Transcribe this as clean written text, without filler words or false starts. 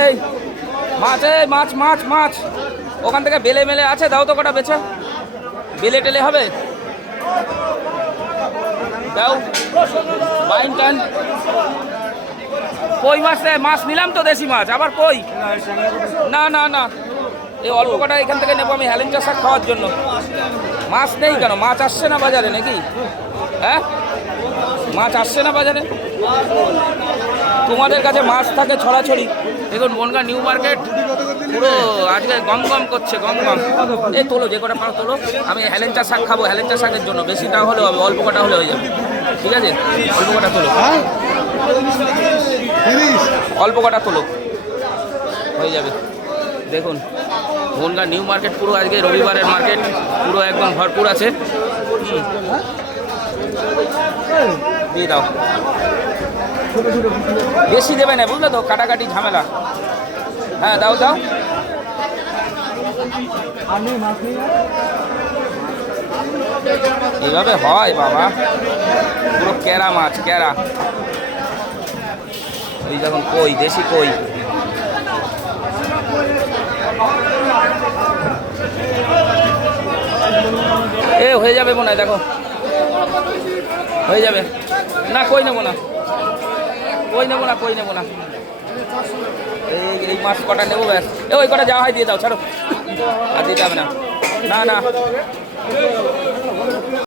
এই মাছ, এই মাছ মাছ মাছ ওখান থেকে বেলে মেলে আছে, দাও তো কটা বেছে। বেলে টেলে হবে, দাও। বাইন টান কই মাছ রে? মাছ নিলাম তো দেশি মাছ, আবার কই? না না না, এই অল্প কটা এখান থেকে নেবো আমি হেলেঞ্চা শাক খাওয়ার জন্য। মাছ নেই কেন? মাছ আসছে না বাজারে নাকি? হ্যাঁ, মাছ আসছে না বাজারে? তোমাদের কাছে মাছ থাকে ছড়াছড়ি। দেখুন বনগাঁ নিউ মার্কেট পুরো আজকে গম গম করছে, গম গম। এই তোলো, যে কটা পারো তোলো। আমি হেলেঞ্চা শাক খাবো, হেলেঞ্চা শাকের জন্য। বেশি না হলে হবে, অল্প কটা হলে হয়ে যাবে। ঠিক আছে, অল্প কটা তোলো, অল্প কটা তোলো, হয়ে যাবে। দেখুন বনগাঁ নিউ মার্কেট পুরো আজকে রবিবারের মার্কেট, পুরো একদম ভরপুর আছে। দিয়ে দাও, বেশি দেবে না বুঝলে তো, কাটাকাটি ঝামেলা। হ্যাঁ দাও দাও। এইভাবে হয় বাবা, পুরো ক্যারা মাছ, ক্যারা। এই যখন কই, দেশি কই। এ হয়ে যাবে মনে হয়, দেখো হয়ে যাবে। না কই নেবো না, কই নেবো না, কই নেবো না। এই মাছ কটা নেবো ব্যাস। ওই কটা যাওয়া হয় দিয়ে দাও, ছাড়ো, আর দিতে হবে না। না না